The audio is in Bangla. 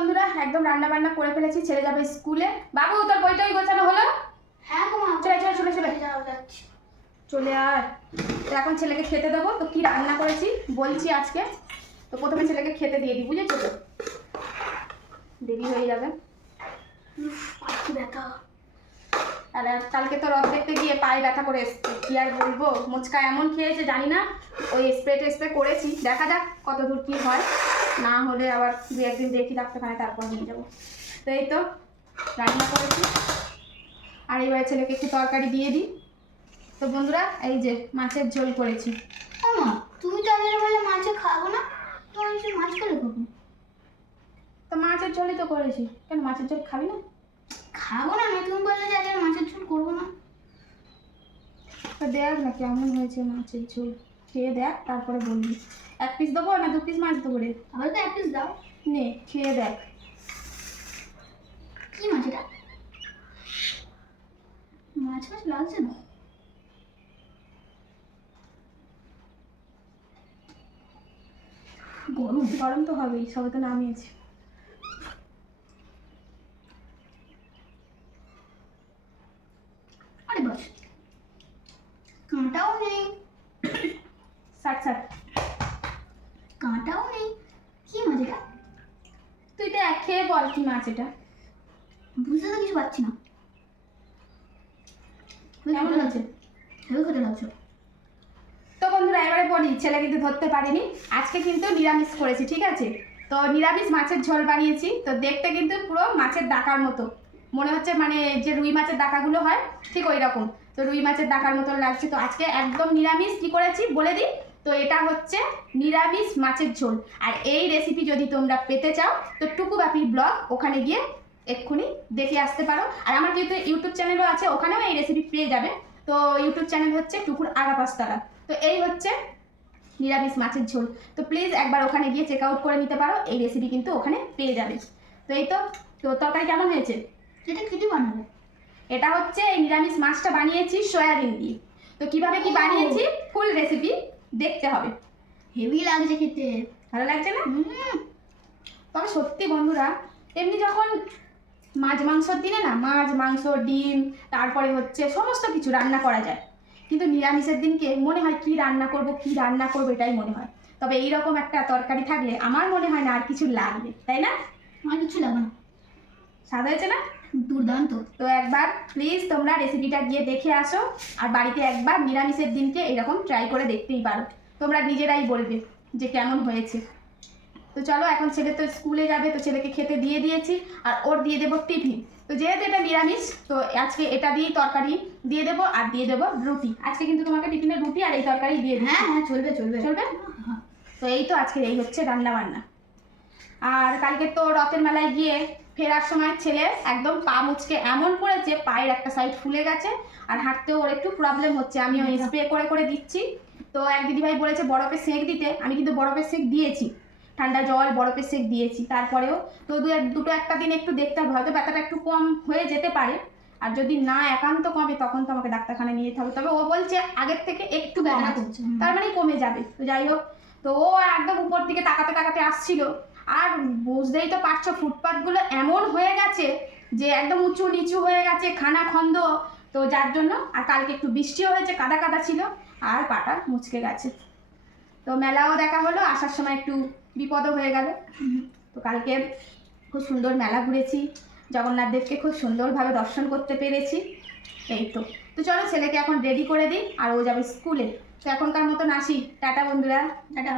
বন্ধুরা একদম রান্না বান্না করে ফেলেছি, ছেলে যাবে স্কুলে। বাবু তোর বইটাই গোছানো হলো? হ্যাঁ মা, চলে চলে চলে চলে যাচ্ছি। চলে আয়। তো এখন ছেলেকে খেতে দেবো। তো কি রান্না করেছি বলছি আজকে। তো প্রথমে ছেলেকে খেতে দিয়ে দিই, বুঝেছো তো, দেরি হয়ে যাবে। ব্যথা। আর কালকে তো রথ দেখতে গিয়ে পায়ে ব্যথা করে এসছে, কি আর বলবো। মুচকা এমন খেয়েছে জানি না, ওই স্প্রে করেছি, দেখা যাক কত দূর কী হয়। না হলে আবার দু একদিন দেখি ডাক্তারখানায়, তারপর নিয়ে যাবো। তো এই তো রান্না করেছি, আর এবারে ছেলেকে একটু তরকারি দিয়ে দিই। তো বন্ধুরা এই যে মাছের ঝোল করেছি। মা, তুমি তো আগে বললে মাছে খাবো না, তো আমি সে মাছ খেলে খাবো। তো মাছের ঝোলই তো করেছি, কেন মাছের ঝোল খাবি না? খাবো না, তুমি বললে যে আগে মাছের ঝোল করবো না। তো দেখ না কেমন হয়েছে মাছের ঝোল, খেয়ে দেখ তারপরে বলবি। 1 পিস দেবো না 2 পিস মাছ দেবো রে? আবার তো 1 পিস দাও। নে খেয়ে দেখ। কি মাছ এটা? মাছ মাছ লাগছে না। গরম গরম তো হবেই, সবে তো নামিয়েছি। আরে বাস, কাঁটাও নেই। ষাট ষাট কাঁটাও নেই। কি মাছ এটা? তুই তো খেয়ে বল কি মাছ এটা। বুঝতে তো কিছু পারছি না। কেমন হয়েছে? হেভি খেতে লাগছে। তো বন্ধুরা এবারে বলি, ছেলে কিন্তু ধরতে পারিনি, আজকে কিন্তু নিরামিষ করেছি, ঠিক আছে। তো নিরামিষ মাছের ঝোল বানিয়েছি। তো দেখতে কিন্তু পুরো মাছের ডাকার মতো মনে হচ্ছে, মানে যে রুই মাছের ডাকাগুলো হয় ঠিক ওই রকম। তো রুই মাছের ডাকার মতন লাগছে। তো আজকে একদম নিরামিষ কি করেছি বলে দিই। তো এটা হচ্ছে নিরামিষ মাছের ঝোল। আর এই রেসিপি যদি তোমরা পেতে চাও তো টুকু বাপির ব্লগ, ওখানে গিয়ে এক্ষুনি দেখে আসতে পারো। আর আমার কিন্তু ইউটিউব চ্যানেলও আছে, ওখানেও এই রেসিপি পেয়ে যাবে। তো ইউটিউব চ্যানেল হচ্ছে টুকুর আগা পাঁচতলা। তো এই হচ্ছে নিরামিষ মাছের ঝোল। তো প্লিজ একবার ওখানে গিয়ে চেক আউট করে নিতে পারো, এই রেসিপি কিন্তু ওখানে পেয়ে যাবে। তো এই তো তরকারি কেমন হয়েছে? এটা কেটে বানাবো। এটা হচ্ছে এই নিরামিষ মাছটা বানিয়েছি সয়াবিন দিয়ে। তো কিভাবে কি বানিয়েছি ফুল রেসিপি দেখতে হবে। হেভি লাগছে খেতে। ভালো লাগছে না? তবে সত্যি বন্ধুরা, এমনি যখন মাছ মাংসর দিনে না, মাছ মাংস ডিম তারপরে হচ্ছে সমস্ত কিছু রান্না করা যায়, কিন্তু নিরামিষের দিনকে মনে হয় কি রান্না করব কি রান্না করব এটাই মনে হয়। তবে এইরকম একটা তরকারি থাকলে আমার মনে হয় না আর কিছু লাগবে, তাই না? আর কিছু লাগবে না। স্বাদ হয়েছে না? দুর্দান্ত। তো একবার প্লিজ তোমরা রেসিপিটা গিয়ে দেখে আসো, আর বাড়িতে একবার নিরামিষের দিনকে এরকম ট্রাই করে দেখতেই পারো। তোমরা নিজেরাই বলবে যে কেমন হয়েছে। তো চলো, এখন ছেলে তো স্কুলে যাবে, তো ছেলেকে খেতে দিয়ে দিয়েছি, আর ওর দিয়ে দেবো টিফিন। তো যেহেতু এটা নিরামিষ, তো আজকে এটা দিয়েই তরকারি দিয়ে দেবো, আর দিয়ে দেবো রুটি। আজকে কিন্তু তোমাকে টিফিনে রুটি আর এই তরকারি দিয়ে দিই। হ্যাঁ হ্যাঁ, চলবে চলবে চলবে। তো এই তো আজকে এই হচ্ছে রান্না বান্না। আর কালকে তো রথের মেলায় গিয়ে ফেরার সময় ছেলে একদম পা মুচকে এমন পড়েছে, পায়ের একটা সাইড ফুলে গেছে, আর হাঁটতেও ওর একটু প্রবলেম হচ্ছে। আমি ওই স্প্রে করে করে দিচ্ছি। তো এক দিদিভাই বলেছে বরফে সেঁক দিতে, আমি কিন্তু বরফের সেঁক দিয়েছি, ঠান্ডা জল বরফের সেঁক দিয়েছি। তারপরেও তো দুটো একটা দিন একটু দেখতে হবে, হয়তো ব্যথাটা একটু কম হয়ে যেতে পারে। আর যদি না একান্ত কমে তখন তো আমাকে ডাক্তারখানায় নিয়ে যেতে হবে। তবে ও বলছে আগের থেকে একটু কম আছে, তার মানে কমে যাবে। তো যাই হোক, তো ও একদম উপর দিকে তাকাতে তাকাতে আসছিল। আর বুঝতেই তো পারছো ফুটপাথগুলো এমন হয়ে গেছে যে একদম উঁচু নিচু হয়ে গেছে, খানাখন্দ। তো যার জন্য, আর কালকে একটু বৃষ্টিও হয়েছে, কাদা কাদা ছিল, আর পাটা মুচকে গেছে। তো মেলাও দেখা হলো, আসার সময় একটু বিপদও হয়ে গেল। তো কালকে খুব সুন্দর মেলা ঘুরেছি, জগন্নাথ দেবকে খুব সুন্দরভাবে দর্শন করতে পেরেছি। এই তো। তো চলো ছেলেকে এখন রেডি করে দিই, আর ও যাবে স্কুলে। তো এখনকার মতন আসি, টাটা বন্ধুরা, টাটা।